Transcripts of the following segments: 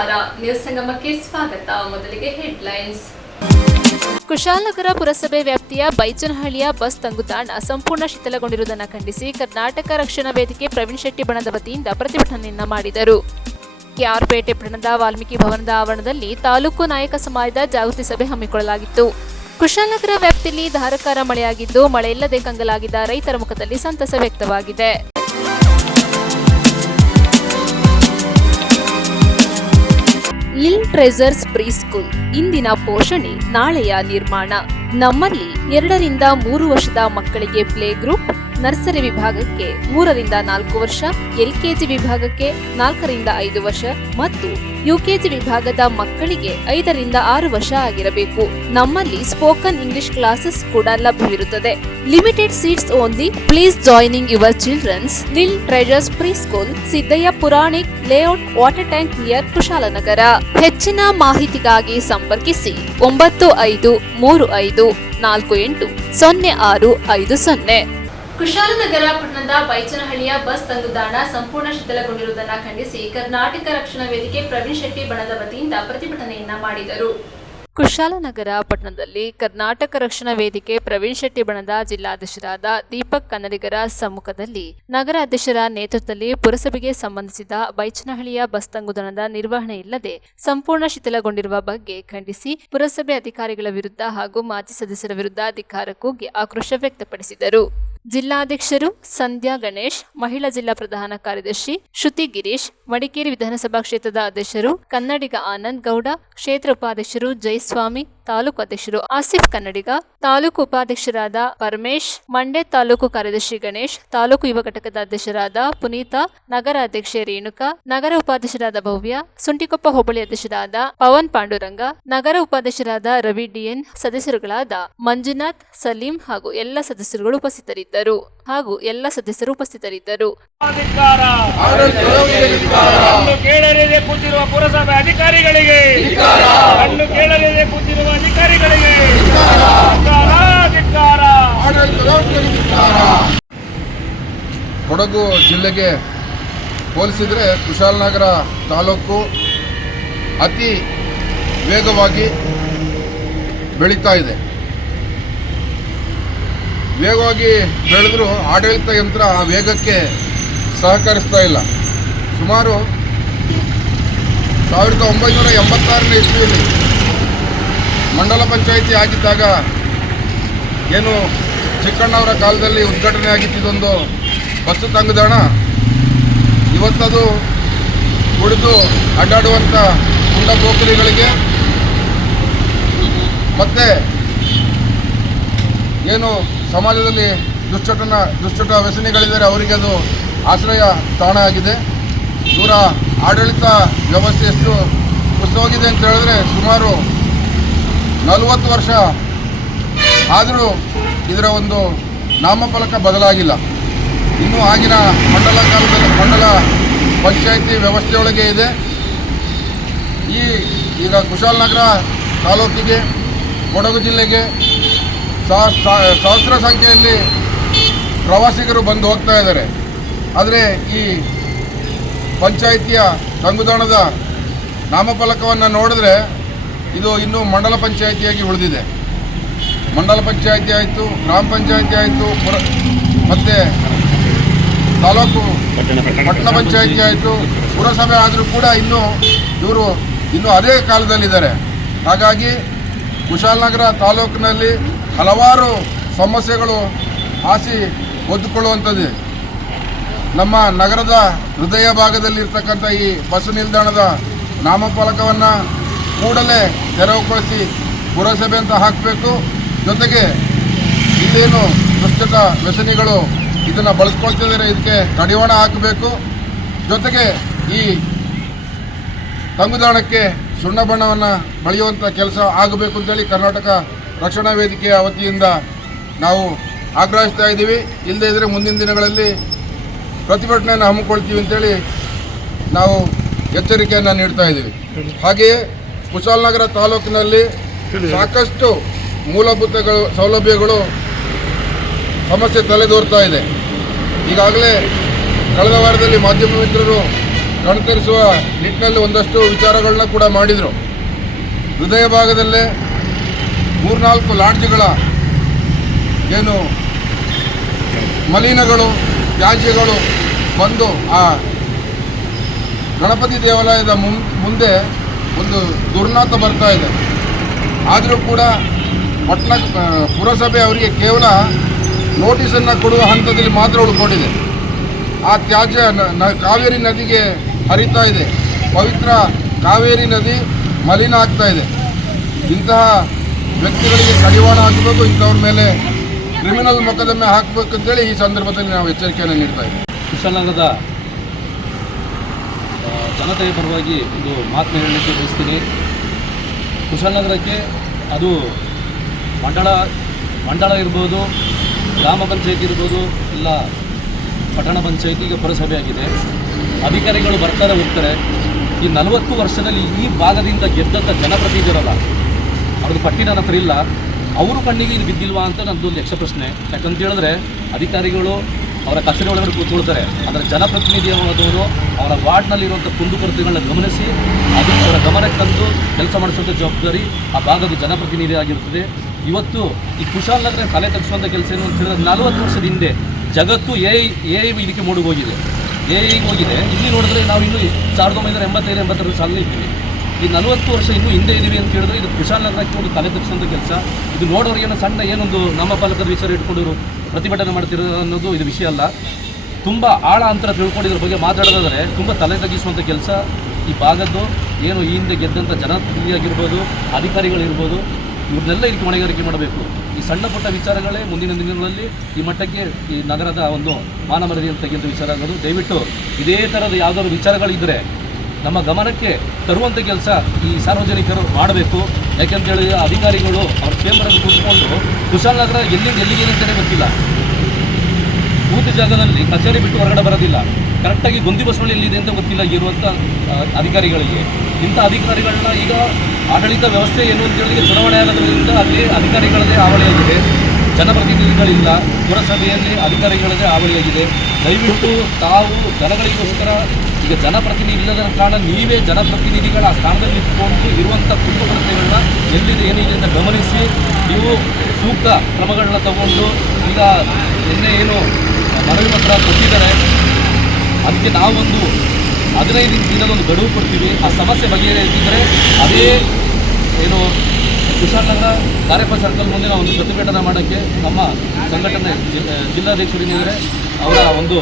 ನಮಸ್ಕಾರ, ನ್ಯೂಸ್ ಸಂಗಮಕ್ಕೆ ಸ್ವಾಗತ. ಮೊದಲಿಗೆ ಹೆಡ್ಲೈನ್ಸ್. ಕುಶಾಲನಗರ ಪುರಸಭೆ ವ್ಯಾಪ್ತಿಯ ಬೈಚನಹಳ್ಳಿಯ ಬಸ್ ತಂಗುದಾಣ ಸಂಪೂರ್ಣ ಶಿಥಿಲಗೊಂಡಿರುವುದನ್ನು ಖಂಡಿಸಿ ಕರ್ನಾಟಕ ರಕ್ಷಣಾ ವೇದಿಕೆ ಪ್ರವೀಣ್ ಶೆಟ್ಟಿ ಬಣದ ವತಿಯಿಂದ ಪ್ರತಿಭಟನೆಯನ್ನ ಮಾಡಿದರು. ಕೆಆರ್ಪೇಟೆ ಪಟ್ಟಣದ ವಾಲ್ಮೀಕಿ ಭವನದ ಆವರಣದಲ್ಲಿ ತಾಲೂಕು ನಾಯಕ ಸಮಾಜದ ಜಾಗೃತಿ ಸಭೆ ಹಮ್ಮಿಕೊಳ್ಳಲಾಗಿತ್ತು. ಕುಶಾಲನಗರ ವ್ಯಾಪ್ತಿಯಲ್ಲಿ ಧಾರಾಕಾರ ಮಳೆಯಾಗಿದ್ದು, ಮಳೆಯಿಲ್ಲದೆ ಕಂಗಲಾಗಿದ್ದ ರೈತರ ಮುಖದಲ್ಲಿ ಸಂತಸ ವ್ಯಕ್ತವಾಗಿದೆ. ಲಿಲ್ ಟ್ರೆಜರ್ಸ್ ಪ್ರೀ ಸ್ಕೂಲ್ ಇಂದಿನ ಪೋಷಣೆ ನಾಳೆಯ ನಿರ್ಮಾಣ. ನಮ್ಮಲ್ಲಿ 2 ರಿಂದ 3 ವರ್ಷದ ಮಕ್ಕಳಿಗೆ ಪ್ಲೇ ಗ್ರೂಪ್, ನರ್ಸರಿ ವಿಭಾಗಕ್ಕೆ 3 ರಿಂದ 4 ವರ್ಷ, ಎಲ್ಕೆಜಿ ವಿಭಾಗಕ್ಕೆ 4 ರಿಂದ 5 ವರ್ಷ ಮತ್ತು ಯುಕೆಜಿ ವಿಭಾಗದ ಮಕ್ಕಳಿಗೆ 5 ರಿಂದ 6 ವರ್ಷ ಆಗಿರಬೇಕು. ನಮ್ಮಲ್ಲಿ ಸ್ಪೋಕನ್ ಇಂಗ್ಲಿಷ್ ಕ್ಲಾಸಸ್ ಕೂಡ ಲಭ್ಯವಿರುತ್ತದೆ. Limited seats only. Please joining your children's Lil Treasures Pre School, Siddaiah Puranik layout, water tank near Kushalnagar. ಹೆಚ್ಚಿನ ಮಾಹಿತಿಗಾಗಿ ಸಂಪರ್ಕಿಸಿ 9535480650. ಕುಶಾಲನಗರ ಪಟ್ಟಣದ ಬೈಚನಹಳ್ಳಿಯ ಬಸ್ ತಂಗುದಾಣ ಸಂಪೂರ್ಣ ಶಿಥಿಲಗೊಂಡಿರುವುದನ್ನು ಖಂಡಿಸಿ ಕರ್ನಾಟಕ ರಕ್ಷಣಾ ವೇದಿಕೆ ಪ್ರವೀಣ್ ಶೆಟ್ಟಿ ಬಣದ ವತಿಯಿಂದ ಪ್ರತಿಭಟನೆಯನ್ನ ಮಾಡಿದರು. ಕುಶಾಲನಗರ ಪಟ್ಟಣದಲ್ಲಿ ಕರ್ನಾಟಕ ರಕ್ಷಣಾ ವೇದಿಕೆ ಪ್ರವೀಣ್ ಶೆಟ್ಟಿ ಬಣದ ಜಿಲ್ಲಾಧ್ಯಕ್ಷರಾದ ದೀಪಕ್ ಕನ್ನಡಿಗರ ಸಮ್ಮುಖದಲ್ಲಿ ನಗರ ಅಧ್ಯಕ್ಷರ ನೇತೃತ್ವದಲ್ಲಿ ಪುರಸಭೆಗೆ ಸಂಬಂಧಿಸಿದ ಬೈಚನಹಳ್ಳಿಯ ಬಸ್ ತಂಗುದಾಣದ ನಿರ್ವಹಣೆ ಇಲ್ಲದೆ ಸಂಪೂರ್ಣ ಶಿಥಿಲಗೊಂಡಿರುವ ಬಗ್ಗೆ ಖಂಡಿಸಿ ಪುರಸಭೆ ಅಧಿಕಾರಿಗಳ ವಿರುದ್ಧ ಹಾಗೂ ಮಾಜಿ ಸದಸ್ಯರ ವಿರುದ್ಧ ಧಿಕ್ಕಾರಕ್ಕೋಗಿ ಆಕ್ರೋಶ ವ್ಯಕ್ತಪಡಿಸಿದರು. ಜಿಲ್ಲಾಧ್ಯಕ್ಷರು ಸಂಧ್ಯಾ ಗಣೇಶ್, ಮಹಿಳಾ ಜಿಲ್ಲಾ ಪ್ರಧಾನ ಕಾರ್ಯದರ್ಶಿ ಶ್ರುತಿ ಗಿರೀಶ್, ಮಡಿಕೇರಿ ವಿಧಾನಸಭಾ ಕ್ಷೇತ್ರದ ಅಧ್ಯಕ್ಷರು ಕನ್ನಡಿಗ ಆನಂದ್ ಗೌಡ, ಕ್ಷೇತ್ರ ಉಪಾಧ್ಯಕ್ಷರು ಜಯಸ್ವಾಮಿ, ತಾಲೂಕು ಅಧ್ಯಕ್ಷರು ಆಸಿಫ್ ಕನ್ನಡಿಗ, ತಾಲೂಕು ಉಪಾಧ್ಯಕ್ಷರಾದ ಪರಮೇಶ್, ಮಂಡ್ಯ ತಾಲೂಕು ಕಾರ್ಯದರ್ಶಿ ಗಣೇಶ್, ತಾಲೂಕು ಯುವ ಘಟಕದ ಅಧ್ಯಕ್ಷರಾದ ಪುನೀತಾ, ನಗರ ಅಧ್ಯಕ್ಷೆ ರೇಣುಕಾ, ನಗರ ಉಪಾಧ್ಯಕ್ಷರಾದ ಭವ್ಯ, ಸುಂಟಿಕೊಪ್ಪ ಹೋಬಳಿ ಅಧ್ಯಕ್ಷರಾದ ಪವನ್ ಪಾಂಡುರಂಗ, ನಗರ ಉಪಾಧ್ಯಕ್ಷರಾದ ರವಿ ಡಿಎನ್, ಸದಸ್ಯರುಗಳಾದ ಮಂಜುನಾಥ್, ಸಲೀಂ ಹಾಗೂ ಎಲ್ಲ ಸದಸ್ಯರುಗಳು ಉಪಸ್ಥಿತರಿದ್ದರು. ಕೂತಿರುವ ಪುರಸಭೆ ಅಧಿಕಾರಿಗಳಿಗೆ, ಕಣ್ಣು ಕೇಳಲಿದೆ ಕೂತಿರುವ ಅಧಿಕಾರಿಗಳಿಗೆ ಕೊಡಗು ಜಿಲ್ಲೆಗೆ ಹೋಲಿಸಿದರೆ ಕುಶಾಲನಗರ ತಾಲೂಕು ಅತಿ ವೇಗವಾಗಿ ಬೆಳೀತಾ ಇದೆ. ವೇಗವಾಗಿ ಬೆಳೆದರೂ ಆಡಳಿತ ಯಂತ್ರ ಆ ವೇಗಕ್ಕೆ ಸಹಕರಿಸ್ತಾ ಇಲ್ಲ. ಸುಮಾರು 1986ನೇ ಇಸ್ವಿಯಲ್ಲಿ ಮಂಡಲ ಪಂಚಾಯಿತಿ ಆಗಿದ್ದಾಗ ಏನು ಚಿಕ್ಕಣ್ಣವರ ಕಾಲದಲ್ಲಿ ಉದ್ಘಾಟನೆ ಆಗಿದ್ದೊಂದು ಬಸ್ಸು ತಂಗುದಾಣ ಇವತ್ತದು ಕುಡಿದು ಅಡ್ಡಾಡುವಂಥ ಗುಂಡ ಪೋಖರಿಗಳಿಗೆ ಮತ್ತು ಏನು ಸಮಾಜದಲ್ಲಿ ದುಶ್ಚಟ ವ್ಯಸನಿಗಳಿದ್ದಾರೆ ಅವರಿಗೆ ಅದು ಆಶ್ರಯ ತಾಣ ಆಗಿದೆ. ಇವರ ಆಡಳಿತ ವ್ಯವಸ್ಥೆ ಎಷ್ಟು ಕುಸಿದೋಗಿದೆ ಅಂತ ಹೇಳಿದ್ರೆ ಸುಮಾರು 40 ವರ್ಷ ಆದರೂ ಇದರ ಒಂದು ನಾಮಫಲಕ ಬದಲಾಗಿಲ್ಲ. ಇನ್ನೂ ಆಗಿನ ಮಂಡಲ ಪಂಚಾಯಿತಿ ವ್ಯವಸ್ಥೆಯೊಳಗೆ ಇದೆ. ಈಗ ಕುಶಾಲನಗರ ತಾಲೂಕಿಗೆ, ಕೊಡಗು ಜಿಲ್ಲೆಗೆ ಸಹಸ್ರ ಸಂಖ್ಯೆಯಲ್ಲಿ ಪ್ರವಾಸಿಗರು ಬಂದು ಹೋಗ್ತಾ ಇದ್ದಾರೆ. ಆದರೆ ಈ ಪಂಚಾಯಿತಿಯ ತಂಗುದಾಣದ ನಾಮಫಲಕವನ್ನು ನೋಡಿದ್ರೆ ಇದು ಇನ್ನೂ ಮಂಡಲ ಪಂಚಾಯಿತಿಯಾಗಿ ಉಳಿದಿದೆ. ಮಂಡಲ ಪಂಚಾಯಿತಿ ಆಯಿತು, ಗ್ರಾಮ ಪಂಚಾಯಿತಿ ಆಯಿತು, ಮತ್ತು ತಾಲೂಕು ಪಟ್ಟಣ ಪಂಚಾಯಿತಿ ಆಯಿತು, ಪುರಸಭೆ ಆದರೂ ಕೂಡ ಇವರು ಅದೇ ಕಾಲದಲ್ಲಿದ್ದಾರೆ. ಹಾಗಾಗಿ ಕುಶಾಲನಗರ ತಾಲೂಕಿನಲ್ಲಿ ಹಲವಾರು ಸಮಸ್ಯೆಗಳು ಹಾಸಿ ಹೊದ್ದುಕೊಳ್ಳುವಂಥದ್ದು. ನಮ್ಮ ನಗರದ ಹೃದಯ ಭಾಗದಲ್ಲಿರ್ತಕ್ಕಂಥ ಈ ಬಸ್ಸು ನಿಲ್ದಾಣದ ನಾಮಫಲಕವನ್ನು ಕೂಡಲೇ ತೆರವುಗೊಳಿಸಿ ಪುರಸಭೆ ಅಂತ ಹಾಕಬೇಕು. ಜೊತೆಗೆ ಇಲ್ಲೇನು ದುಶ್ಚಟ ವ್ಯಸನಿಗಳು ಇದನ್ನು ಬಳಸ್ಕೊಳ್ತಿದ್ದಾರೆ, ಇದಕ್ಕೆ ಕಡಿವಾಣ ಹಾಕಬೇಕು. ಜೊತೆಗೆ ಈ ತಂಗುದಾಣಕ್ಕೆ ಸುಣ್ಣ ಬಣ್ಣವನ್ನು ಬಳಿಯುವಂಥ ಕೆಲಸ ಆಗಬೇಕು ಅಂತೇಳಿ ಕರ್ನಾಟಕ ರಕ್ಷಣಾ ವೇದಿಕೆಯ ವತಿಯಿಂದ ನಾವು ಆಗ್ರಹಿಸ್ತಾ ಇದ್ದೀವಿ. ಇಲ್ಲದೇ ಇದ್ದರೆ ಮುಂದಿನ ದಿನಗಳಲ್ಲಿ ಪ್ರತಿಭಟನೆಯನ್ನು ಹಮ್ಮಿಕೊಳ್ತೀವಿ ಅಂತೇಳಿ ನಾವು ಎಚ್ಚರಿಕೆಯನ್ನು ನೀಡ್ತಾ ಇದ್ದೀವಿ. ಹಾಗೆಯೇ ಕುಶಾಲನಗರ ತಾಲೂಕಿನಲ್ಲಿ ಸಾಕಷ್ಟು ಮೂಲಭೂತ ಸೌಲಭ್ಯಗಳು ಸಮಸ್ಯೆ ತಲೆದೋರ್ತಾ ಇದೆ. ಈಗಾಗಲೇ ಕಳೆದ ವಾರದಲ್ಲಿ ಮಾಧ್ಯಮ ಮಿತ್ರರು ಕಣ್ತರಿಸುವ ನಿಟ್ಟಿನಲ್ಲಿ ಒಂದಷ್ಟು ವಿಚಾರಗಳನ್ನ ಕೂಡ ಮಾಡಿದರು. ಹೃದಯ ಭಾಗದಲ್ಲೇ 3-4 ಲಾಡ್ಜ್ಗಳ ಏನು ಮಲಿನಗಳು ತ್ಯಾಜ್ಯಗಳು ಬಂದು ಆ ಗಣಪತಿ ದೇವಾಲಯದ ಮುಂದೆ ಒಂದು ದುರ್ನಾತ ಬರ್ತಾ ಇದೆ. ಆದರೂ ಕೂಡ ಪಟ್ಟಣ ಪುರಸಭೆ ಅವರಿಗೆ ಕೇವಲ ನೋಟಿಸನ್ನು ಕೊಡುವ ಹಂತದಲ್ಲಿ ಮಾತ್ರ ಉಳ್ಕೊಂಡಿದೆ. ಆ ತ್ಯಾಜ್ಯ ಕಾವೇರಿ ನದಿಗೆ ಹರಿತಾ ಇದೆ. ಪವಿತ್ರ ಕಾವೇರಿ ನದಿ ಮಲಿನ ಆಗ್ತಾ ಇದೆ. ಇಂತಹ ವ್ಯಕ್ತಿಗಳಿಗೆ ಕಡಿವಾಣ ಹಾಕಬೇಕು, ಇಂಥವ್ರ ಮೇಲೆ ಕ್ರಿಮಿನಲ್ ಮೊಕದ್ದಮೆ ಹಾಕಬೇಕಂತೇಳಿ ಈ ಸಂದರ್ಭದಲ್ಲಿ ನಾವು ಎಚ್ಚರಿಕೆಯನ್ನು ನೀಡ್ತಾ ಇದ್ದೀವಿ. ಕುಶಾಲನಗರದ ಜನತೆಯ ಪರವಾಗಿ ಒಂದು ಮಾತನ್ನು ಹೇಳಲಿಕ್ಕೆ ಬಯಸ್ತೀನಿ. ಕುಶಾಲನಗರಕ್ಕೆ ಅದು ಮಂಡಳ ಇರ್ಬೋದು, ಗ್ರಾಮ ಪಂಚಾಯತ್ ಇರ್ಬೋದು, ಇಲ್ಲ ಪಟ್ಟಣ ಪಂಚಾಯತ್, ಈಗ ಪುರಸಭೆ ಆಗಿದೆ. ಅಧಿಕಾರಿಗಳು ಬರ್ತಾರೆ ಹೋಗ್ತಾರೆ. ಈ 40 ವರ್ಷದಲ್ಲಿ ಈ ಭಾಗದಿಂದ ಗೆದ್ದಂಥ ಜನಪ್ರತಿನಿಧಿರಲ್ಲ, ಅವ್ರದ್ದು ಪಟ್ಟಿ ನನ್ನ ಹತ್ರ ಇಲ್ಲ, ಅವರು ಕಣ್ಣಿಗೆ ಇದು ಬಿದ್ದಿಲ್ವಾ ಅಂತ ನನ್ನದೊಂದು ಯಕ್ಷ ಪ್ರಶ್ನೆ. ಯಾಕಂತ ಹೇಳಿದ್ರೆ ಅಧಿಕಾರಿಗಳು ಅವರ ಕಚೇರಿ ಒಳಗಡೆ ಕೂತ್ಕೊಳ್ತಾರೆ, ಆದರೆ ಜನಪ್ರತಿನಿಧಿಯಾದವರು ಅವರ ವಾರ್ಡ್ನಲ್ಲಿರುವಂಥ ಕುಂದುಕೊರತೆಗಳನ್ನ ಗಮನಿಸಿ ಅದು ಅವರ ಗಮನಕ್ಕೆ ತಂದು ಕೆಲಸ ಮಾಡಿಸುವಂಥ ಜವಾಬ್ದಾರಿ ಆ ಭಾಗದ ಜನಪ್ರತಿನಿಧಿ ಆಗಿರುತ್ತದೆ. ಇವತ್ತು ಈ ಕುಶಾಲನಗರ ತಲೆ ತಗ್ಗಿಸುವಂಥ ಕೆಲಸ ಏನು ಅಂತ ಹೇಳಿದ್ರೆ 40 ವರ್ಷದ ಹಿಂದೆ ಜಗತ್ತು ಎ ಇದಕ್ಕೆ ಮೂಡಿಗೆ ಹೋಗಿದೆ, ಎಐಗೆ ಹೋಗಿದೆ. ಇಲ್ಲಿ ನೋಡಿದ್ರೆ ನಾವು ಇನ್ನೂ 1985-86 ಸಾಲಲ್ಲಿ ಇದ್ದೀವಿ. ಈ 40 ವರ್ಷ ಇನ್ನೂ ಹಿಂದೆ ಇದ್ದೀವಿ ಅಂತ ಹೇಳಿದ್ರೆ ಇದು ಕುಶಾಲನಗರಕ್ಕೆ ಒಂದು ತಲೆ ತಗ್ಗಿಸುವಂಥ ಕೆಲಸ. ಇದು ನೋಡೋರಿಗೆ ಏನೋ ಸಣ್ಣ ಏನೊಂದು ನಾಮಫಲಕದ ವಿಚಾರ ಇಟ್ಕೊಂಡು ಪ್ರತಿಭಟನೆ ಮಾಡ್ತಿರೋದು ಅನ್ನೋದು ಇದು ವಿಷಯ ಅಲ್ಲ. ತುಂಬ ಆಳ ಅಂತರ ತಿಳ್ಕೊಂಡಿದ್ರ ಬಗ್ಗೆ ಮಾತಾಡೋದಾದರೆ ತುಂಬ ತಲೆ ತಗ್ಗಿಸುವಂಥ ಕೆಲಸ ಈ ಭಾಗದ್ದು. ಏನು ಈ ಹಿಂದೆ ಗೆದ್ದಂಥ ಜನಪ್ರತಿನಿಧಿಯಾಗಿರ್ಬೋದು, ಅಧಿಕಾರಿಗಳಿರ್ಬೋದು, ಇವ್ರನ್ನೆಲ್ಲ ಇದಕ್ಕೆ ಹೊಣೆಗಾರಿಕೆ ಮಾಡಬೇಕು. ಈ ಸಣ್ಣ ಪುಟ್ಟ ವಿಚಾರಗಳೇ ಮುಂದಿನ ದಿನಗಳಲ್ಲಿ ಈ ಮಟ್ಟಕ್ಕೆ ಈ ನಗರದ ಒಂದು ಮಾನಮರ್ಯಾದೆಯನ್ನು ತೆಗೆಯುವಂಥ ವಿಚಾರ ಆಗೋದು. ದಯವಿಟ್ಟು ಇದೇ ಥರದ ಯಾವುದಾದ್ರು ವಿಚಾರಗಳಿದ್ದರೆ ನಮ್ಮ ಗಮನಕ್ಕೆ ತರುವಂಥ ಕೆಲಸ ಈ ಸಾರ್ವಜನಿಕರು ಮಾಡಬೇಕು. ಯಾಕೆಂತೇಳಿ ಅಧಿಕಾರಿಗಳು ಅವ್ರ ಚೇಂಬರಲ್ಲಿ ಕೂತ್ಕೊಂಡು ಕುಶಾಲನಗರ ಎಲ್ಲಿಗೆ ಅಂತಲೇ ಗೊತ್ತಿಲ್ಲ, ಕೂತ ಜಾಗದಲ್ಲಿ ಕಚೇರಿ ಬಿಟ್ಟು ಹೊರಗಡೆ ಬರೋದಿಲ್ಲ, ಕರೆಕ್ಟಾಗಿ ಗೊಂದಿ ಬಸವಳ್ಳಿ ಎಲ್ಲಿದೆ ಅಂತ ಗೊತ್ತಿಲ್ಲ ಇರುವಂಥ ಅಧಿಕಾರಿಗಳಿಗೆ. ಇಂಥ ಅಧಿಕಾರಿಗಳನ್ನ ಈಗ ಆಡಳಿತ ವ್ಯವಸ್ಥೆ ಏನು ಅಂತೇಳಿ ಚುನಾವಣೆ ಆಗೋದ್ರಿಂದ ಅಲ್ಲಿ ಅಧಿಕಾರಿಗಳದೇ ಹಾವಳಿಯಾಗಿದೆ, ಜನಪ್ರತಿನಿಧಿಗಳಿಲ್ಲ, ಪುರಸಭೆಯಲ್ಲಿ ಅಧಿಕಾರಿಗಳದೇ ಹಾವಳಿಯಾಗಿದೆ. ದಯವಿಟ್ಟು ತಾವು ಜನಗಳಿಗೋಸ್ಕರ ಈಗ ಜನಪ್ರತಿನಿಧಿ ಇಲ್ಲದ ಕಾರಣ ನೀವೇ ಜನಪ್ರತಿನಿಧಿಗಳ ಆ ಸ್ಥಾನದಲ್ಲಿ ಇಟ್ಕೊಂಡು ಇರುವಂಥ ಕುಂದುಕೊರತೆಗಳನ್ನ ಎಲ್ಲಿದೆ ಏನಿದೆ ಅಂತ ಗಮನಿಸಿ ನೀವು ಸೂಕ್ತ ಕ್ರಮಗಳನ್ನ ತಗೊಂಡು ಈಗ ಏನು ಮನವಿ ಪತ್ರ ಕೊಟ್ಟಿದ್ದಾರೆ ಅದಕ್ಕೆ ನಾವೊಂದು 15 ದಿನದೊಂದು ಗಡುವು ಕೊಡ್ತೀವಿ. ಆ ಸಮಸ್ಯೆ ಬಗೆಹರಿಸಿದರೆ ಅದೇ ಏನು ಕುಶಾಲನಗರ ಕಾರ್ಯಪ ಸರ್ಕಲ್ ಮುಂದೆ ನಾವು ಒಂದು ಪ್ರತಿಭಟನೆ ಮಾಡೋಕ್ಕೆ ನಮ್ಮ ಸಂಘಟನೆ ಜಿಲ್ಲಾಧ್ಯಕ್ಷರಿದ್ದಾರೆ ಅವರ ಒಂದು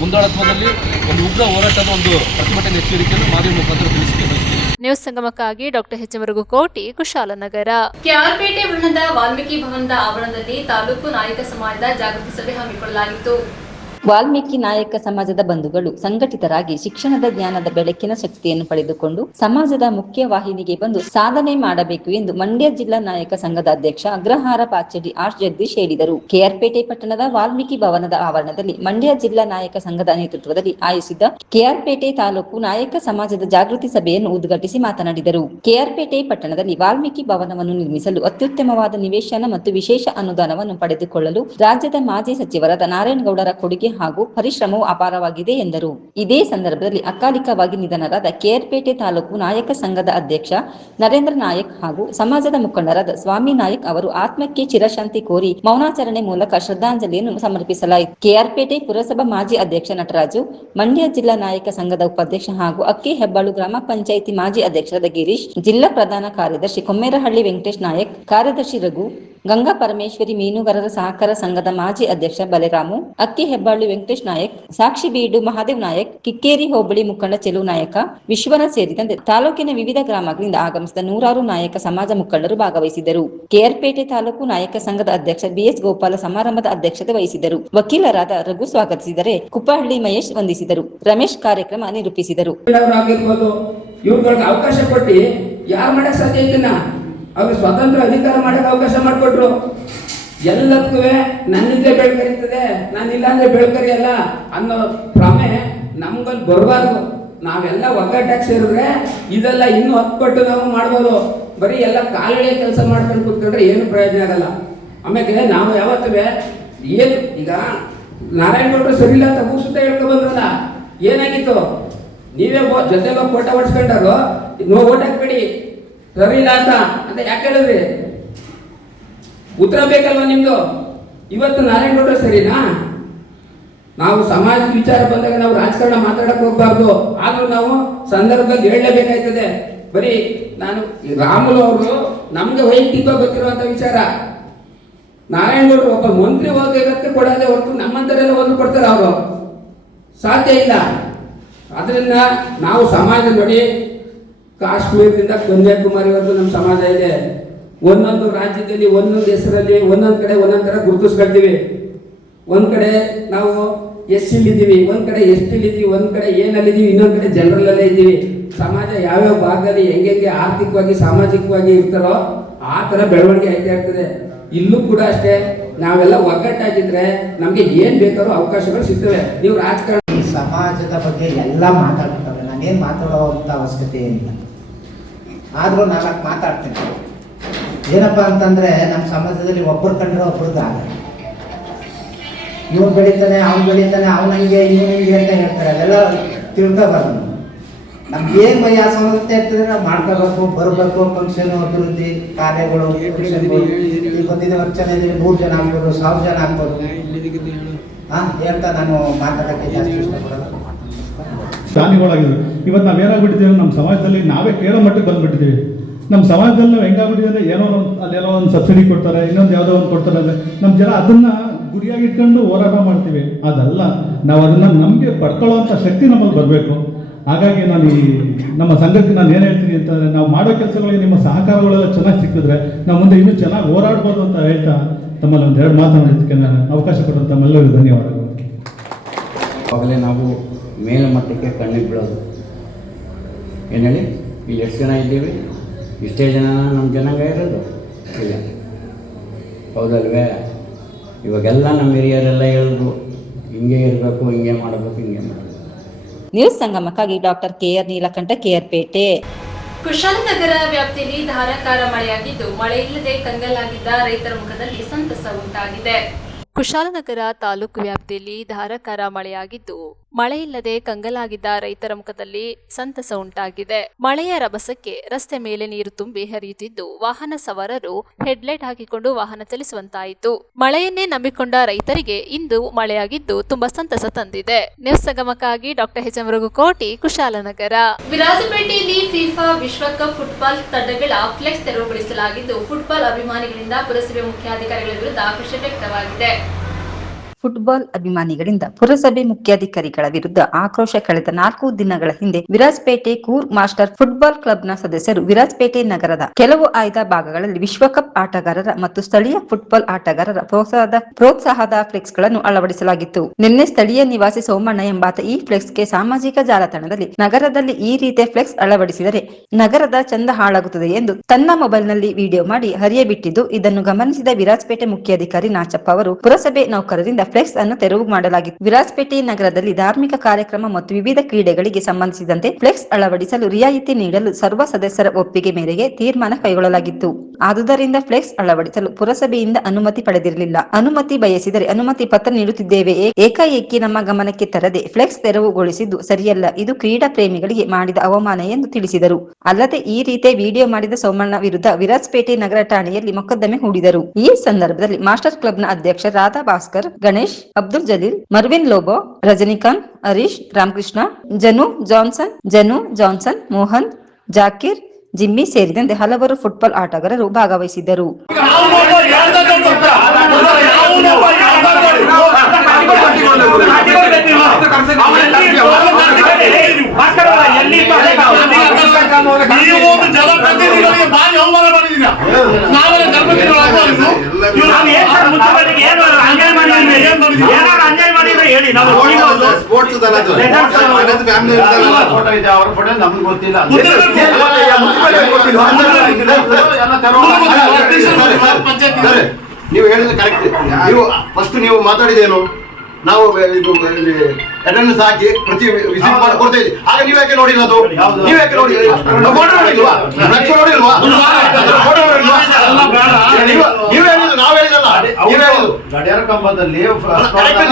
ಮುಂದಾಳತ್ವದಲ್ಲಿ ಒಂದು ಉಗ್ರ ಹೋರಾಟದ ಒಂದು ಪ್ರತಿಭಟನೆ ಎಚ್ಚರಿಕೆಯನ್ನು ಮಾಧ್ಯಮ ಮುಖಾಂತರ ತಿಳಿಸಿಕೆ ಬಯಸ್ತೀವಿ. ನ್ಯೂಸ್ ಸಂಗಮಕ್ಕಾಗಿ ಡಾಕ್ಟರ್ ಎಚ್.ಎಂ. ಕೋಟಿ, ಕುಶಾಲನಗರ. ಕೆಆರ್ಪೇಟೆ ಬಣ್ಣದ ವಾಲ್ಮೀಕಿ ಭವನದ ಆವರಣದಲ್ಲಿ ತಾಲೂಕು ನಾಯಕ ಸಮಾಜದ ಜಾಗೃತಿ ಸಭೆ ಹಮ್ಮಿಕೊಳ್ಳಲಾಗಿತ್ತು. ವಾಲ್ಮೀಕಿ ನಾಯಕ ಸಮಾಜದ ಬಂಧುಗಳು ಸಂಘಟಿತರಾಗಿ ಶಿಕ್ಷಣದ ಜ್ಞಾನದ ಬೆಳಕಿನ ಶಕ್ತಿಯನ್ನು ಪಡೆದುಕೊಂಡು ಸಮಾಜದ ಮುಖ್ಯ ವಾಹಿನಿಗೆ ಬಂದು ಸಾಧನೆ ಮಾಡಬೇಕು ಎಂದು ಮಂಡ್ಯ ಜಿಲ್ಲಾ ನಾಯಕ ಸಂಘದ ಅಧ್ಯಕ್ಷ ಅಗ್ರಹಾರ ಪಾಚಡಿ ಆರ್ ಜಗದೀಶ್ ಹೇಳಿದರು. ಕೆಆರ್ಪೇಟೆ ಪಟ್ಟಣದ ವಾಲ್ಮೀಕಿ ಭವನದ ಆವರಣದಲ್ಲಿ ಮಂಡ್ಯ ಜಿಲ್ಲಾ ನಾಯಕ ಸಂಘದ ನೇತೃತ್ವದಲ್ಲಿ ಆಯೋಜಿಸಿದ್ದ ಕೆಆರ್ಪೇಟೆ ತಾಲೂಕು ನಾಯಕ ಸಮಾಜದ ಜಾಗೃತಿ ಸಭೆಯನ್ನು ಉದ್ಘಾಟಿಸಿ ಮಾತನಾಡಿದರು. ಕೆಆರ್ಪೇಟೆ ಪಟ್ಟಣದಲ್ಲಿ ವಾಲ್ಮೀಕಿ ಭವನವನ್ನು ನಿರ್ಮಿಸಲು ಅತ್ಯುತ್ತಮವಾದ ನಿವೇಶನ ಮತ್ತು ವಿಶೇಷ ಅನುದಾನವನ್ನು ಪಡೆದುಕೊಳ್ಳಲು ರಾಜ್ಯದ ಮಾಜಿ ಸಚಿವರಾದ ನಾರಾಯಣಗೌಡರ ಕೊಡುಗೆ ಹಾಗೂ ಪರಿಶ್ರಮವು ಅಪಾರವಾಗಿದೆ ಎಂದರು. ಇದೇ ಸಂದರ್ಭದಲ್ಲಿ ಅಕಾಲಿಕವಾಗಿ ನಿಧನರಾದ ಕೆಆರ್ಪೇಟೆ ತಾಲೂಕು ನಾಯಕ ಸಂಘದ ಅಧ್ಯಕ್ಷ ನರೇಂದ್ರ ನಾಯಕ್ ಹಾಗೂ ಸಮಾಜದ ಮುಖಂಡರಾದ ಸ್ವಾಮಿ ನಾಯಕ್ ಅವರು ಆತ್ಮಕ್ಕೆ ಚಿರಶಾಂತಿ ಕೋರಿ ಮೌನಾಚರಣೆ ಮೂಲಕ ಶ್ರದ್ಧಾಂಜಲಿಯನ್ನು ಸಮರ್ಪಿಸಲಾಯಿತು. ಕೆಆರ್ಪೇಟೆ ಪುರಸಭಾ ಮಾಜಿ ಅಧ್ಯಕ್ಷ ನಟರಾಜು, ಮಂಡ್ಯ ಜಿಲ್ಲಾ ನಾಯಕ ಸಂಘದ ಉಪಾಧ್ಯಕ್ಷ ಹಾಗೂ ಅಕ್ಕಿ ಹೆಬ್ಬಾಳು ಗ್ರಾಮ ಪಂಚಾಯಿತಿ ಮಾಜಿ ಅಧ್ಯಕ್ಷರಾದ ಗಿರೀಶ್, ಜಿಲ್ಲಾ ಪ್ರಧಾನ ಕಾರ್ಯದರ್ಶಿ ಕೊಮ್ಮೇರಹಳ್ಳಿ ವೆಂಕಟೇಶ್ ನಾಯಕ್, ಕಾರ್ಯದರ್ಶಿ ರಘು, ಗಂಗಾ ಪರಮೇಶ್ವರಿ ಮೀನುಗಾರರ ಸಹಕಾರ ಸಂಘದ ಮಾಜಿ ಅಧ್ಯಕ್ಷ ಬಲರಾಮು, ಅಕ್ಕಿ ಹೆಬ್ಬಾಳು ವೆಂಕಟೇಶ್ ನಾಯಕ್, ಸಾಕ್ಷಿ ಬೀಡು ಮಹಾದೇವ್ ನಾಯಕ್, ಕಿಕ್ಕೇರಿ ಹೋಬಳಿ ಮುಖಂಡ ಚೆಲುವು ನಾಯಕ, ವಿಶ್ವನಾಥ್ ಸೇರಿದಂತೆ ತಾಲೂಕಿನ ವಿವಿಧ ಗ್ರಾಮಗಳಿಂದ ಆಗಮಿಸಿದ ನೂರಾರು ನಾಯಕ ಸಮಾಜ ಮುಖಂಡರು ಭಾಗವಹಿಸಿದರು. ಕೆಆರ್ಪೇಟೆ ತಾಲೂಕು ನಾಯಕ ಸಂಘದ ಅಧ್ಯಕ್ಷ ಬಿಎಸ್ ಗೋಪಾಲ ಸಮಾರಂಭದ ಅಧ್ಯಕ್ಷತೆ ವಹಿಸಿದರು. ವಕೀಲರಾದ ರಘು ಸ್ವಾಗತಿಸಿದರೆ, ಕುಪ್ಪಹಳ್ಳಿ ಮಹೇಶ್ ವಂದಿಸಿದರು. ರಮೇಶ್ ಕಾರ್ಯಕ್ರಮ ನಿರೂಪಿಸಿದರು. ಇವ್ರಿಗೆ ಅವಕಾಶ ಕೊಟ್ಟು ಯಾರು ಮಾಡಕ್ ಸಾಧ್ಯ ಇದನ್ನ ಅವ್ರಿಗೆ ಸ್ವತಂತ್ರ ಅಧಿಕಾರ ಮಾಡಕ್ಕೆ ಅವಕಾಶ ಮಾಡಿಕೊಟ್ರು. ಎಲ್ಲದಕ್ಕೂ ನನ್ನಿಂದ ಬೆಳಕರಿತದೆ, ನಾನಿಲ್ಲ ಅಂದ್ರೆ ಬೆಳಕರಿಯಲ್ಲ ಅನ್ನೋ ಭ್ರಮೆ ನಮ್ಗಲ್ಲಿ ಬರಬಾರ್ದು. ನಾವೆಲ್ಲ ಒಗ್ಗಟ್ಟಾಗಿ ಸೇರಿದ್ರೆ ಇದೆಲ್ಲ ಇನ್ನೂ 10 ಪಟ್ಟು ನಾವು ಮಾಡ್ಬೋದು. ಬರೀ ಎಲ್ಲ ಕಾಲುಳೆ ಕೆಲಸ ಮಾಡ್ಕೊಂಡು ಕೂತ್ಕೊಂಡ್ರೆ ಏನು ಪ್ರಯೋಜನ ಆಗಲ್ಲ. ಆಮೇಲೆ ನಾವು ಯಾವತ್ತೂ ಏನು ಈಗ ನಾರಾಯಣಗೌಡರು ಸರಿಯಿಲ್ಲ ಅಂತ ಭೂಸುತ್ತ ಹೇಳ್ಕೊ ಬಂದ್ರಲ್ಲ, ಏನಾಗಿತ್ತು? ನೀವೇ ಜೊತೆಗೆ ಫೋಟೋ ಹೊಡ್ಸ್ಕೊಂಡಾರು ಓಟ್ ಹಾಕ್ಬೇಡಿ ಸರಿ ಇಲ್ಲ ಅಂತ ಯಾಕೆ ಹೇಳಿದ್ರಿ? ಉತ್ತರ ಬೇಕಲ್ವ ನಿಮ್ದು? ಇವತ್ತು ನಾರಾಯಣಗೌಡ ಸರಿನಾ? ನಾವು ಸಮಾಜದ ವಿಚಾರ ಬಂದಾಗ ನಾವು ರಾಜಕಾರಣ ಮಾತಾಡಕ್ ಹೋಗ್ಬಾರ್ದು, ಆದ್ರೂ ನಾವು ಸಂದರ್ಭದಲ್ಲಿ ಹೇಳಲೇಬೇಕಾಯ್ತದೆ. ಬರೀ ನಾನು ರಾಮುಲು ಅವರು ನಮ್ಗೆ ವೈಯಕ್ತಿಕ ಗೊತ್ತಿರುವಂತ ವಿಚಾರ, ನಾರಾಯಣಗೌಡರು ಒಬ್ಬ ಮಂತ್ರಿ ಹೋಗೋದಕ್ಕೆ ಕೊಡೋದೇ ಹೊರತು ನಮ್ಮಂತರೆಲ್ಲ ಒಂದು ಕೊಡ್ತಾರೆ ಅವರು, ಸಾಧ್ಯ ಇಲ್ಲ. ಅದರಿಂದ ನಾವು ಸಮಾಜ ನೋಡಿ, ಕಾಶ್ಮೀರದಿಂದ ಕನ್ಯಾಕುಮಾರಿವರೆಗೂ ನಮ್ಮ ಸಮಾಜ ಇದೆ. ಒಂದೊಂದು ರಾಜ್ಯದಲ್ಲಿ ಒಂದೊಂದು ಹೆಸರಲ್ಲಿ ಒಂದೊಂದು ಕಡೆ ಒಂದೊಂದು ತರ ಗುರುತಿಸ್ಕೊಳ್ತೀವಿ. ಒಂದ್ ಕಡೆ ನಾವು ಇದ್ದೀವಿ, ಒಂದ್ ಕಡೆ ಇದ್ದೀವಿ, ಒಂದ್ ಕಡೆ ಏನಲ್ಲಿದ್ದೀವಿ, ಇನ್ನೊಂದ್ ಕಡೆ ಜನರಲ್ಲೇ ಇದ್ದೀವಿ. ಸಮಾಜ ಯಾವ್ಯಾವ ಭಾಗದಲ್ಲಿ ಹೆಂಗೆ ಆರ್ಥಿಕವಾಗಿ ಸಾಮಾಜಿಕವಾಗಿ ಇರ್ತಾರೋ ಆ ತರ ಬೆಳವಣಿಗೆ ಆಯ್ತಾ ಇರ್ತದೆ. ಇಲ್ಲೂ ಕೂಡ ಅಷ್ಟೇ, ನಾವೆಲ್ಲ ಒಗ್ಗಟ್ಟಾಗಿದ್ರೆ ನಮ್ಗೆ ಏನ್ ಬೇಕಾದ್ರೂ ಅವಕಾಶಗಳು ಸಿಗ್ತವೆ. ನೀವು ರಾಜಕಾರಣ ಸಮಾಜದ ಬಗ್ಗೆ ಎಲ್ಲ ಮಾತಾಡ್ತಾರೆ, ನಾನೇನು ಮಾತಾಡೋವಂಥ ಅವಶ್ಯಕತೆ ಏನಿಲ್ಲ. ಆದರೂ ನಾಲ್ಕು ಮಾತಾಡ್ತೀನಿ. ಏನಪ್ಪ ಅಂತಂದರೆ, ನಮ್ಮ ಸಮಾಜದಲ್ಲಿ ಒಬ್ಬರು ಕಂಡ್ರೆ ಒಬ್ರದ್ದು ಆಗಲ್ಲ. ಇವ್ನು ಬೆಳೀತಾನೆ, ಅವ್ನು ಬೆಳೀತಾನೆ, ಅವನಿಗೆ ಇವನಿಗೆ ಅಂತ ಹೇಳ್ತಾರೆ. ಅದೆಲ್ಲ ತಿಳ್ಕೊಬಾರ್ದು. ನಮ್ಗೆ ಏನು ಭಯ ಸಮಸ್ಯೆ ಇರ್ತದೆ ನಾವು ಮಾಡ್ಕೋಬೇಕು, ಬರಬೇಕು. ಫಂಕ್ಷನ್, ಅಭಿವೃದ್ಧಿ ಕಾರ್ಯಗಳು, ಈಗ ಬಂದಿದ್ದ ವರ್ಷ 100 ಜನ ಆಗ್ಬೋದು, 1000 ಜನ ಆಗ್ಬೋದು ಹೇಳ್ತಾ ನಾನು ಮಾತಾಡೋಕ್ಕೆ ಜಾಸ್ತಿ ಇಷ್ಟಪಡೋದು. ದಾನಿಗಳಾಗಿದ್ರು. ಇವತ್ತು ನಾವೇನಾಗ್ಬಿಟ್ಟಿದ್ದೀವಿ, ನಮ್ಮ ಸಮಾಜದಲ್ಲಿ ನಾವೇ ಕೇಳೋ ಮಟ್ಟಿಗೆ ಬಂದ್ಬಿಟ್ಟಿದ್ದೀವಿ. ನಮ್ಮ ಸಮಾಜದಲ್ಲಿ ನಾವು ಹೆಂಗಾಗ್ಬಿಟ್ಟಿದೆ ಅಂದರೆ, ಅಲ್ಲೇನೋ ಒಂದು ಸಬ್ಸಿಡಿ ಕೊಡ್ತಾರೆ, ಇನ್ನೊಂದು ಯಾವುದೋ ಒಂದು ಕೊಡ್ತಾರೆ ಅಂದರೆ ನಮ್ಮ ಜನ ಅದನ್ನು ಗುರಿಯಾಗಿ ಇಟ್ಕೊಂಡು ಹೋರಾಟ ಮಾಡ್ತೀವಿ. ಅದಲ್ಲ, ನಾವು ಅದನ್ನು ನಮಗೆ ಪಡ್ಕೊಳ್ಳೋವಂಥ ಶಕ್ತಿ ನಮ್ಮಲ್ಲಿ ಬರಬೇಕು. ಹಾಗಾಗಿ ನಾನು ನಮ್ಮ ಸಂಘಕ್ಕೆ ನಾನು ಏನು ಹೇಳ್ತೀನಿ ಅಂತಂದರೆ, ನಾವು ಮಾಡೋ ಕೆಲಸಗಳಿಗೆ ನಿಮ್ಮ ಸಹಕಾರಗಳೆಲ್ಲ ಚೆನ್ನಾಗಿ ಸಿಕ್ಕಿದ್ರೆ ನಾವು ಮುಂದೆ ಇನ್ನೂ ಚೆನ್ನಾಗಿ ಹೋರಾಡ್ಬೋದು ಅಂತ ಹೇಳ್ತಾ ತಮ್ಮಲ್ಲಿ ಒಂದೆರಡು ಮಾತನಾಡೋದಕ್ಕೆ ನಾನು ಅವಕಾಶ ಕೊಟ್ಟಂತ ತಮ್ಮೆಲ್ಲರಿಗೂ ಧನ್ಯವಾದಗಳು. ಆವಾಗಲೇ ನಾವು ಮೇಲ್ಮಟ್ಟಕ್ಕೆ ಕಣ್ಣಿಗೆ ಬೀಳೋದು. ಏನು ಹೇಳಿ, ಇಲ್ಲಿ ಎಷ್ಟು ಜನ ಇದ್ದೀವಿ? ಇಷ್ಟೇ ಜನ ನಮ್ಮ ಜನಾಂಗ ಇರೋದು ಇಲ್ಲ, ಹೌದಲ್ವೇ? ಇವಾಗೆಲ್ಲ ನಮ್ಮ ಹಿರಿಯರೆಲ್ಲ ಹೇಳಿದ್ರು, ಹಿಂಗೆ ಇರಬೇಕು, ಹಿಂಗೆ ಮಾಡಬೇಕು, ಹಿಂಗೆ ಮಾಡಬೇಕು. ನ್ಯೂಸ್ ಸಂಗಮಕ್ಕಾಗಿ doctor KR Neelakantha, KR Pete. Kushalnagar ವ್ಯಾಪ್ತಿಯಲ್ಲಿ ಧಾರಾಕಾರ ಮಳೆಯಾಗಿದ್ದು, ಮಳೆಯಿಲ್ಲದೆ ಕಂಗಲಾಗಿದ್ದ ರೈತರ ಮುಖದಲ್ಲಿ ಸಂತಸ ಉಂಟಾಗಿದೆ. ಕುಶಾಲನಗರ ತಾಲೂಕು ವ್ಯಾಪ್ತಿಯಲ್ಲಿ ಧಾರಾಕಾರ ಮಳೆಯಾಗಿದ್ದು, ಮಳೆಯಿಲ್ಲದೆ ಕಂಗಲಾಗಿದ್ದ ರೈತರ ಮುಖದಲ್ಲಿ ಸಂತಸ ಉಂಟಾಗಿದೆ. ಮಳೆಯ ರಭಸಕ್ಕೆ ರಸ್ತೆ ಮೇಲೆ ನೀರು ತುಂಬಿ ಹರಿಯುತ್ತಿದ್ದು, ವಾಹನ ಸವಾರರು ಹೆಡ್ಲೈಟ್ ಹಾಕಿಕೊಂಡು ವಾಹನ ಚಲಿಸುವಂತಾಯಿತು. ಮಳೆಯನ್ನೇ ನಂಬಿಕೊಂಡ ರೈತರಿಗೆ ಇಂದು ಮಳೆಯಾಗಿದ್ದು ತುಂಬಾ ಸಂತಸ ತಂದಿದೆ. ನ್ಯೂಸ್ ಸಂಗಮಕ್ಕಾಗಿ ಡಾಕ್ಟರ್ HM ರಘುಕೋಟಿ, ಕುಶಾಲನಗರ. ವಿರಾಜಪೇಟೆಯಲ್ಲಿ ಫಿಫಾ ವಿಶ್ವಕಪ್ ಫುಟ್ಬಾಲ್ ತಂಡಗಳ ಫ್ಲೆಕ್ಸ್ ತೆರವುಗೊಳಿಸಲಾಗಿದ್ದು, ಫುಟ್ಬಾಲ್ ಅಭಿಮಾನಿಗಳಿಂದ ಪುರಸಭೆ ಮುಖ್ಯಾಧಿಕಾರಿಗಳ ವಿರುದ್ಧ ಆಕ್ರೋಶ ವ್ಯಕ್ತವಾಗಿದೆ. ಫುಟ್ಬಾಲ್ ಅಭಿಮಾನಿಗಳಿಂದ ಪುರಸಭೆ ಮುಖ್ಯಾಧಿಕಾರಿಗಳ ವಿರುದ್ಧ ಆಕ್ರೋಶ. ಕಳೆದ 4 ದಿನಗಳ ಹಿಂದೆ ವಿರಾಜಪೇಟೆ ಕೂರ್ಗ್ ಮಾಸ್ಟರ್ ಫುಟ್ಬಾಲ್ ಕ್ಲಬ್ನ ಸದಸ್ಯರು ವಿರಾಜಪೇಟೆ ನಗರದ ಕೆಲವು ಆಯ್ದ ಭಾಗಗಳಲ್ಲಿ ವಿಶ್ವಕಪ್ ಆಟಗಾರರ ಮತ್ತು ಸ್ಥಳೀಯ ಫುಟ್ಬಾಲ್ ಆಟಗಾರರ ಪ್ರೋತ್ಸಾಹದ ಫ್ಲೆಕ್ಸ್ ಗಳನ್ನು ಅಳವಡಿಸಲಾಗಿತ್ತು. ನಿನ್ನೆ ಸ್ಥಳೀಯ ನಿವಾಸಿ ಸೋಮಣ್ಣ ಎಂಬಾತ ಈ ಫ್ಲೆಕ್ಸ್ಗೆ ಸಾಮಾಜಿಕ ಜಾಲತಾಣದಲ್ಲಿ ನಗರದಲ್ಲಿ ಈ ರೀತಿಯ ಫ್ಲೆಕ್ಸ್ ಅಳವಡಿಸಿದರೆ ನಗರದ ಚಂದ ಹಾಳಾಗುತ್ತದೆ ಎಂದು ತನ್ನ ಮೊಬೈಲ್ನಲ್ಲಿ ವಿಡಿಯೋ ಮಾಡಿ ಹರಿಯಬಿಟ್ಟಿದ್ದು, ಇದನ್ನು ಗಮನಿಸಿದ ವಿರಾಜಪೇಟೆ ಮುಖ್ಯಾಧಿಕಾರಿ ನಾಚಪ್ಪ ಅವರು ಪುರಸಭೆ ನೌಕರರಿಂದ ಫ್ಲೆಕ್ಸ್ ಅನ್ನು ತೆರವು ಮಾಡಲಾಗಿತ್ತು. ವಿರಾಜಪೇಟೆ ನಗರದಲ್ಲಿ ಧಾರ್ಮಿಕ ಕಾರ್ಯಕ್ರಮ ಮತ್ತು ವಿವಿಧ ಕ್ರೀಡೆಗಳಿಗೆ ಸಂಬಂಧಿಸಿದಂತೆ ಫ್ಲೆಕ್ಸ್ ಅಳವಡಿಸಲು ರಿಯಾಯಿತಿ ನೀಡಲು ಸರ್ವ ಸದಸ್ಯರ ಒಪ್ಪಿಗೆ ಮೇರೆಗೆ ತೀರ್ಮಾನ ಕೈಗೊಳ್ಳಲಾಗಿತ್ತು. ಆದುದರಿಂದ ಫ್ಲೆಕ್ಸ್ ಅಳವಡಿಸಲು ಪುರಸಭೆಯಿಂದ ಅನುಮತಿ ಪಡೆದಿರಲಿಲ್ಲ. ಅನುಮತಿ ಬಯಸಿದರೆ ಅನುಮತಿ ಪತ್ರ ನೀಡುತ್ತಿದ್ದೇವೆ. ಏಕಾಏಕಿ ನಮ್ಮ ಗಮನಕ್ಕೆ ತರದೆ ಫ್ಲೆಕ್ಸ್ ತೆರವುಗೊಳಿಸಿದ್ದು ಸರಿಯಲ್ಲ. ಇದು ಕ್ರೀಡಾ ಪ್ರೇಮಿಗಳಿಗೆ ಮಾಡಿದ ಅವಮಾನ ಎಂದು ತಿಳಿಸಿದರು. ಅಲ್ಲದೆ ಈ ರೀತಿಯ ವಿಡಿಯೋ ಮಾಡಿದ ಸೋಮಣ್ಣ ವಿರುದ್ಧ ವಿರಾಜಪೇಟೆ ನಗರ ಠಾಣೆಯಲ್ಲಿ ಮೊಕದ್ದಮೆ ಹೂಡಿದರು. ಈ ಸಂದರ್ಭದಲ್ಲಿ ಮಾಸ್ಟರ್ ಕ್ಲಬ್ನ ಅಧ್ಯಕ್ಷ ರಾಧಾ ಭಾಸ್ಕರ್, ಗಣೇಶ್, ಅಬ್ದುಲ್ ಜಲೀಲ್, ಮರ್ವಿನ್ ಲೋಬೋ, ರಜನಿಕಾಂತ್, ಹರೀಶ್, ರಾಮಕೃಷ್ಣ, ಜನು ಜಾನ್ಸನ್, ಮೋಹನ್, ಜಾಕೀರ್, ಜಿಮ್ಮಿ ಸೇರಿದಂತೆ ಹಲವರು ಫುಟ್ಬಾಲ್ ಆಟಗಾರರು ಭಾಗವಹಿಸಿದ್ದರು. ನೀವು ಹೇಳಿದ್ರೆ ಕರೆಕ್ಟ್. ನೀವು ಫಸ್ಟ್ ನೀವು ಮಾತಾಡಿದೇನು, ನಾವು ಅಟೆಂಡೆನ್ಸ್ ಹಾಕಿ ಪ್ರತಿ ವಿಸಿಟ್ ಮಾಡಿ ಕೊಡ್ತಾ ಇದ್ದೀವಿ. ಆಗ ನೀವು ಯಾಕೆ ನೋಡಿಲ್ಲ? ಅದು ನೀವು ಯಾಕೆ ನೋಡಿಲ್ವಾ? ನೀವು ಹೇಳಿದ್ರು, ನಾವು ಹೇಳಿದಲ್ಲ. ನೀವು ಹೇಳಿದ್ರು ಕಂಬದಲ್ಲಿ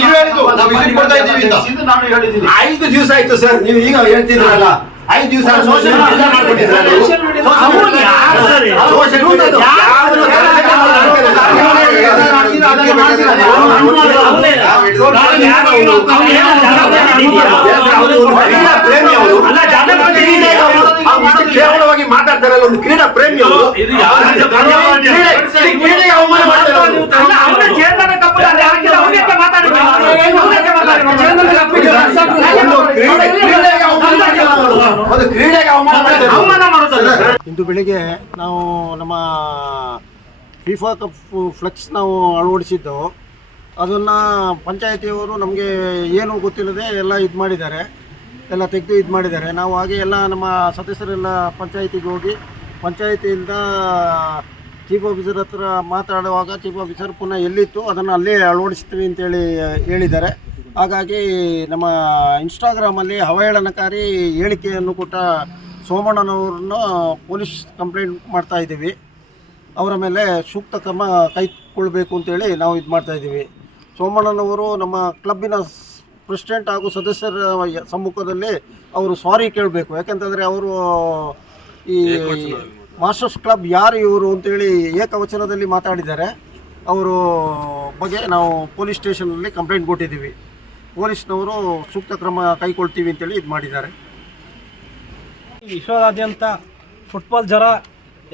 ನೀವು ಹೇಳಿದ್ದು ನಾವು ವಿಸಿಟ್ ಕೊಡ್ತಾ ಇದ್ದೀವಿ ಅಂತ. ಇದು ನಾನು ಹೇಳಿದ್ದೀನಿ. 5 ದಿವಸ ಆಯ್ತು ಸರ್, ನೀವು ಈಗ ಹೇಳ್ತಿದ್ರಲ್ಲ 5 ದಿವಸ ಸೋಷಿಯಲ್ ಮೀಡಿಯಾ ಮಾಡ್ಬಿಟ್ಟಿದ್ದಾರೆ. ಅವ್ರು ಯಾರು ಸರ್? ಸೋಷಿಯಲ್ ಮೀಡಿಯಾ ಕೇವಲವಾಗಿ ಮಾತಾಡ್ತಾರಲ್ಲ, ಒಂದು ಕ್ರೀಡಾ ಪ್ರೇಮಿ ಅವರು ಕ್ರೀಡೆಗೆ ಅವಮಾನ ಮಾಡ್ತಾರೆ. ಇಂದು ಬೆಳಿಗ್ಗೆ ನಾವು ನಮ್ಮ ಫಿಫಾ ಕಪ್ ಫ್ಲೆಕ್ಸ್ ನಾವು ಅಳವಡಿಸಿದ್ದು, ಅದನ್ನು ಪಂಚಾಯತಿಯವರು ನಮಗೆ ಏನು ಗೊತ್ತಿಲ್ಲದೆ ಎಲ್ಲ ಇದು ಮಾಡಿದ್ದಾರೆ, ಎಲ್ಲ ತೆಗೆದು ಇದು ಮಾಡಿದ್ದಾರೆ. ನಾವು ಹಾಗೆ ಎಲ್ಲ ನಮ್ಮ ಸದಸ್ಯರೆಲ್ಲ ಪಂಚಾಯತಿಗೆ ಹೋಗಿ ಪಂಚಾಯತಿಯಿಂದ ಚೀಫ್ ಆಫೀಸರ್ ಹತ್ರ ಮಾತಾಡುವಾಗ ಚೀಫ್ ಆಫೀಸರ್ ಪುನಃ ಎಲ್ಲಿತ್ತು ಅದನ್ನು ಅಲ್ಲೇ ಅಳವಡಿಸ್ತೀವಿ ಅಂತೇಳಿ ಹೇಳಿದ್ದಾರೆ. ಹಾಗಾಗಿ ನಮ್ಮ ಇನ್ಸ್ಟಾಗ್ರಾಮಲ್ಲಿ ಅವಹೇಳನಕಾರಿ ಹೇಳಿಕೆಯನ್ನು ಕೊಟ್ಟ ಸೋಮಣ್ಣನವ್ರನ್ನ ಪೊಲೀಸ್ ಕಂಪ್ಲೇಂಟ್ ಮಾಡ್ತಾ ಇದ್ದೀವಿ. ಅವರ ಮೇಲೆ ಸೂಕ್ತ ಕ್ರಮ ಕೈಗೊಳ್ಳಬೇಕು ಅಂತೇಳಿ ನಾವು ಇದು ಮಾಡ್ತಾಯಿದ್ದೀವಿ. ಸೋಮಣ್ಣನವರು ನಮ್ಮ ಕ್ಲಬ್ಬಿನ ಪ್ರೆಸಿಡೆಂಟ್ ಹಾಗೂ ಸದಸ್ಯರ ಸಮ್ಮುಖದಲ್ಲಿ ಅವರು ಸಾರಿ ಕೇಳಬೇಕು. ಯಾಕೆಂತಂದರೆ ಅವರು ಈ ಮಾಸ್ಟರ್ಸ್ ಕ್ಲಬ್ ಯಾರು ಇವರು ಅಂತೇಳಿ ಏಕವಚನದಲ್ಲಿ ಮಾತಾಡಿದ್ದಾರೆ. ಅವರು ಬಗ್ಗೆ ನಾವು ಪೊಲೀಸ್ ಸ್ಟೇಷನಲ್ಲಿ ಕಂಪ್ಲೇಂಟ್ ಕೊಟ್ಟಿದ್ದೀವಿ. ಪೊಲೀಸ್ನವರು ಸೂಕ್ತ ಕ್ರಮ ಕೈಗೊಳ್ತೀವಿ ಅಂತೇಳಿ ಇದು ಮಾಡಿದ್ದಾರೆ. ವಿಶ್ವದಾದ್ಯಂತ ಫುಟ್ಬಾಲ್ ಜ್ವರ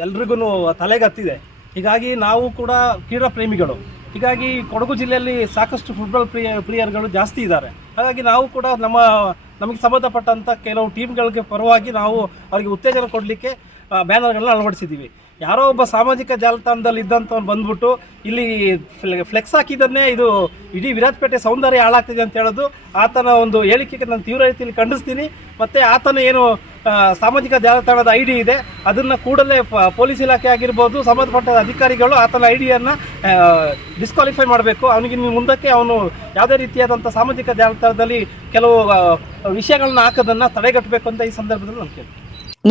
ಎಲ್ರಿಗೂ ತಲೆಗತ್ತಿದೆ. ಹೀಗಾಗಿ ನಾವು ಕೂಡ ಕ್ರೀಡಾ ಪ್ರೇಮಿಗಳು. ಹೀಗಾಗಿ ಕೊಡಗು ಜಿಲ್ಲೆಯಲ್ಲಿ ಸಾಕಷ್ಟು ಫುಟ್ಬಾಲ್ ಪ್ರಿಯರ್ಗಳು ಜಾಸ್ತಿ ಇದ್ದಾರೆ. ಹಾಗಾಗಿ ನಾವು ಕೂಡ ನಮಗೆ ಸಂಬಂಧಪಟ್ಟಂಥ ಕೆಲವು ಟೀಮ್ಗಳಿಗೆ ಪರವಾಗಿ ನಾವು ಅವರಿಗೆ ಉತ್ತೇಜನ ಕೊಡಲಿಕ್ಕೆ ಬ್ಯಾನರ್ಗಳನ್ನ ಅಳವಡಿಸಿದ್ದೀವಿ. ಯಾರೋ ಒಬ್ಬ ಸಾಮಾಜಿಕ ಜಾಲತಾಣದಲ್ಲಿ ಇದ್ದಂಥವ್ನು ಬಂದ್ಬಿಟ್ಟು ಇಲ್ಲಿ ಫ್ಲೆಕ್ಸ್ ಹಾಕಿದ್ದನ್ನೇ ಇದು ಇಡೀ ವಿರಾಜಪೇಟೆ ಸೌಂದರ್ಯ ಹಾಳಾಗ್ತಿದೆ ಅಂತ ಹೇಳೋದು ಆತನ ಒಂದು ಹೇಳಿಕೆಗೆ ನಾನು ತೀವ್ರ ರೀತಿಯಲ್ಲಿ ಖಂಡಿಸ್ತೀನಿ. ಮತ್ತು ಆತನ ಏನು ಸಾಮಾಜಿಕ ಜಾಲತಾಣದ ID ಇದೆ ಅದನ್ನು ಕೂಡಲೇ ಪೊಲೀಸ್ ಇಲಾಖೆ ಆಗಿರ್ಬೋದು ಸಂಬಂಧಪಟ್ಟ ಅಧಿಕಾರಿಗಳು ಆತನ IDಯನ್ನು ಡಿಸ್ಕ್ವಾಲಿಫೈ ಮಾಡಬೇಕು. ಅವನಿಗೆ ಮುಂದಕ್ಕೆ ಅವನು ಯಾವುದೇ ರೀತಿಯಾದಂಥ ಸಾಮಾಜಿಕ ಜಾಲತಾಣದಲ್ಲಿ ಕೆಲವು ವಿಷಯಗಳನ್ನ ಹಾಕೋದನ್ನು ತಡೆಗಟ್ಟಬೇಕು ಅಂತ ಈ ಸಂದರ್ಭದಲ್ಲಿ ನಾನು ಕೇಳ್ತೀನಿ.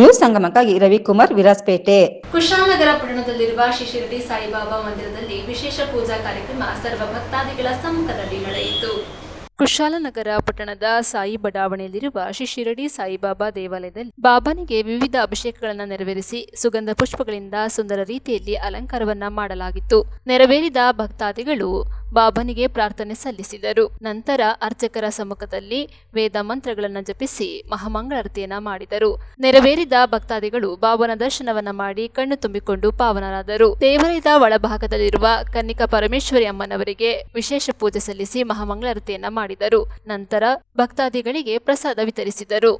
ನ್ಯೂಸ್ ಸಂಗಮಕ್ಕಾಗಿ ರವಿಕುಮಾರ್, ವಿರಾಜಪೇಟೆ. ಕುಶಾಲನಗರ ಪಟ್ಟಣದಲ್ಲಿರುವ ಶ್ರೀ ಶಿರಡಿ ಸಾಯಿಬಾಬಾ ಮಂದಿರದಲ್ಲಿ ವಿಶೇಷ ಪೂಜಾ ಕಾರ್ಯಕ್ರಮ ಸರ್ವ ಭಕ್ತಾದಿಗಳ ಸಮ್ಮುಖದಲ್ಲಿ ನಡೆಯಿತು. ಕುಶಾಲನಗರ ಪಟ್ಟಣದ ಸಾಯಿ ಬಡಾವಣೆಯಲ್ಲಿರುವ ಶ್ರೀ ಶಿರಡಿ ಸಾಯಿಬಾಬಾ ದೇವಾಲಯದಲ್ಲಿ ಬಾಬಾನಿಗೆ ವಿವಿಧ ಅಭಿಷೇಕಗಳನ್ನು ನೆರವೇರಿಸಿ ಸುಗಂಧ ಪುಷ್ಪಗಳಿಂದ ಸುಂದರ ರೀತಿಯಲ್ಲಿ ಅಲಂಕಾರವನ್ನ ಮಾಡಲಾಗಿತ್ತು. ನೆರವೇರಿದ ಭಕ್ತಾದಿಗಳು ಬಾಬನಿಗೆ ಪ್ರಾರ್ಥನೆ ಸಲ್ಲಿಸಿದರು. ನಂತರ ಅರ್ಚಕರ ಸಮ್ಮುಖದಲ್ಲಿ ವೇದ ಮಂತ್ರಗಳನ್ನು ಜಪಿಸಿ ಮಹಾಮಂಗಳಾರತಿಯನ್ನ ಮಾಡಿದರು. ನೆರವೇರಿದ ಭಕ್ತಾದಿಗಳು ಬಾಬನ ದರ್ಶನವನ್ನ ಮಾಡಿ ಕಣ್ಣು ತುಂಬಿಕೊಂಡು ಪಾವನರಾದರು. ದೇವಾಲಯದ ಒಳಭಾಗದಲ್ಲಿರುವ ಕನ್ನಿಕಾ ಪರಮೇಶ್ವರಿ ಅಮ್ಮನವರಿಗೆ ವಿಶೇಷ ಪೂಜೆ ಸಲ್ಲಿಸಿ ಮಹಾಮಂಗಳಾರತಿಯನ್ನ ಮಾಡಿದರು. ನಂತರ ಭಕ್ತಾದಿಗಳಿಗೆ ಪ್ರಸಾದ ವಿತರಿಸಿದರು.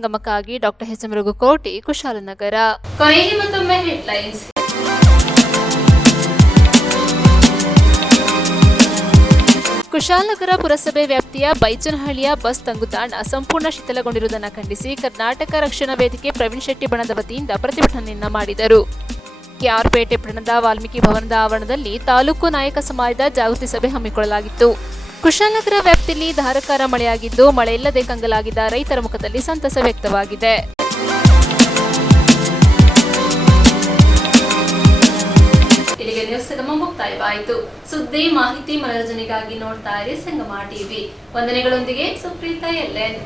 ಸಂಗಮಕ್ಕಾಗಿ ಡಾಕ್ಟರ್ ಎಸ್ ಎಂ ರಘುಕೋಟಿ, ಕುಶಾಲನಗರ. ಕೊನೆಯಲ್ಲಿ ಮತ್ತೊಮ್ಮೆ ಹೆಡ್ಲೈನ್ಸ್. ಕುಶಾಲನಗರ ಪುರಸಭೆ ವ್ಯಾಪ್ತಿಯ ಬೈಚನಹಳ್ಳಿಯ ಬಸ್ ತಂಗುದಾಣ ಸಂಪೂರ್ಣ ಶಿಥಿಲಗೊಂಡಿರುವುದನ್ನು ಖಂಡಿಸಿ ಕರ್ನಾಟಕ ರಕ್ಷಣಾ ವೇದಿಕೆ ಪ್ರವೀಣ್ ಶೆಟ್ಟಿ ಬಣದ ವತಿಯಿಂದ ಪ್ರತಿಭಟನೆಯನ್ನ ಮಾಡಿದರು. ಕೆಆರ್ಪೇಟೆ ಪಟ್ಟಣದ ವಾಲ್ಮೀಕಿ ಭವನದ ಆವರಣದಲ್ಲಿ ತಾಲೂಕು ನಾಯಕ ಸಮಾಜದ ಜಾಗೃತಿ ಸಭೆ ಹಮ್ಮಿಕೊಳ್ಳಲಾಗಿತ್ತು. ಕುಶಾಲನಗರ ವ್ಯಾಪ್ತಿಯಲ್ಲಿ ಧಾರಾಕಾರ ಮಳೆಯಾಗಿದ್ದು, ಮಳೆಯಿಲ್ಲದೆ ಕಂಗಲಾಗಿದ್ದ ರೈತರ ಮುಖದಲ್ಲಿ ಸಂತಸ ವ್ಯಕ್ತವಾಗಿದೆ. ಇಲ್ಲಿಗೆ ನ್ಯೂಸ್ ಸಂಗಮ ಮುಕ್ತಾಯವಾಯಿತು. ಸುದ್ದಿ, ಮಾಹಿತಿ, ಮನರಂಜನೆಗಾಗಿ ನೋಡ್ತಾ ಇರಿ ಸಂಗಮ ಟಿವಿ. ವಂದನೆಗಳೊಂದಿಗೆ ಸುಪ್ರೀತಾ ಎಲ್ಎನ್.